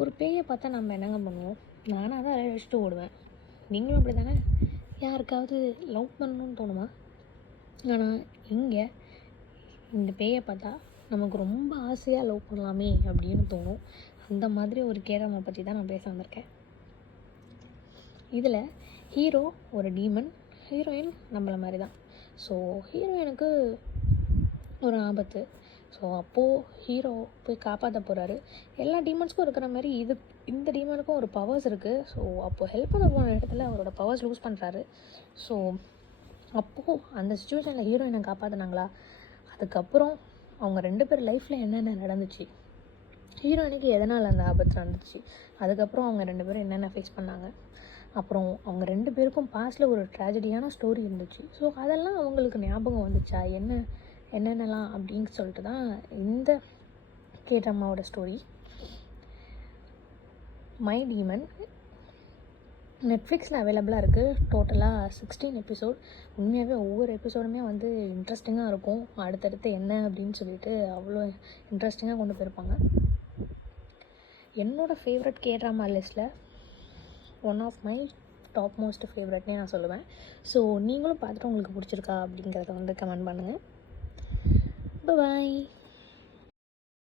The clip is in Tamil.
ஒரு பேயை பார்த்தா நம்ம என்னங்க பண்ணுவோம்? நானாக தான் வச்சுட்டு ஓடுவேன். நீங்களும் அப்படி தானே? யாருக்காவது லவ் பண்ணணும்னு தோணுமா? ஆனால் இங்கே இந்த பேயை பார்த்தா நமக்கு ரொம்ப ஆசையாக லவ் பண்ணலாமே அப்படின்னு தோணும். அந்த மாதிரி ஒரு கேரளா பற்றி தான் நான் பேச வந்திருக்கேன். இதில் ஹீரோ ஒரு டீமன், ஹீரோயின் நம்மளை மாதிரி தான். ஸோ ஹீரோயினுக்கு ஒரு ஆபத்து. ஸோ அப்போது ஹீரோ போய் காப்பாற்ற போகிறாரு. எல்லா டீமன்ஸ்க்கும் இருக்கிற மாதிரி இந்த டீமனுக்கும் ஒரு பவர்ஸ் இருக்குது. ஸோ அப்போது ஹெல்ப் பண்ண போன இடத்துல அவரோட பவர்ஸ் லூஸ் பண்ணுறாரு. ஸோ அப்போது அந்த சுச்சுவேஷனில் ஹீரோயினை காப்பாற்றினாங்களா? அதுக்கப்புறம் அவங்க 2 பேர் லைஃப்பில் என்னென்ன நடந்துச்சு, ஹீரோயினுக்கு எதனால் அந்த ஆபத்து நடந்துச்சு, அதுக்கப்புறம் அவங்க 2 பேரும் என்னென்ன ஃபேஸ் பண்ணாங்க, அப்புறம் அவங்க 2 பேருக்கும் பாஸ்டில் ஒரு ட்ராஜடியான ஸ்டோரி இருந்துச்சு. ஸோ அதெல்லாம் அவங்களுக்கு ஞாபகம் வந்துச்சா, என்னென்னலாம் அப்படின்னு சொல்லிட்டு தான் இந்த கேட்ராமாவோட ஸ்டோரி. மை டீமன் நெட்ஃப்ளிக்ஸில் அவைலபிளாக இருக்குது. டோட்டலாக 16 எபிசோட். உண்மையாகவே ஒவ்வொரு எபிசோடுமே வந்து இன்ட்ரெஸ்டிங்காக இருக்கும். அடுத்தடுத்து என்ன அப்படின்னு சொல்லிட்டு அவ்வளோ இன்ட்ரெஸ்டிங்காக கொண்டு போயிருப்பாங்க. என்னோடய ஃபேவரட் கேட்ராமா லிஸ்ட்டில் one of my top most ஃபேவரட்னே நான் சொல்லுவேன். ஸோ நீங்களும் பார்த்துட்டு உங்களுக்கு பிடிச்சிருக்கா அப்படிங்கிறத வந்து கமெண்ட் பண்ணுங்கள். பாய்.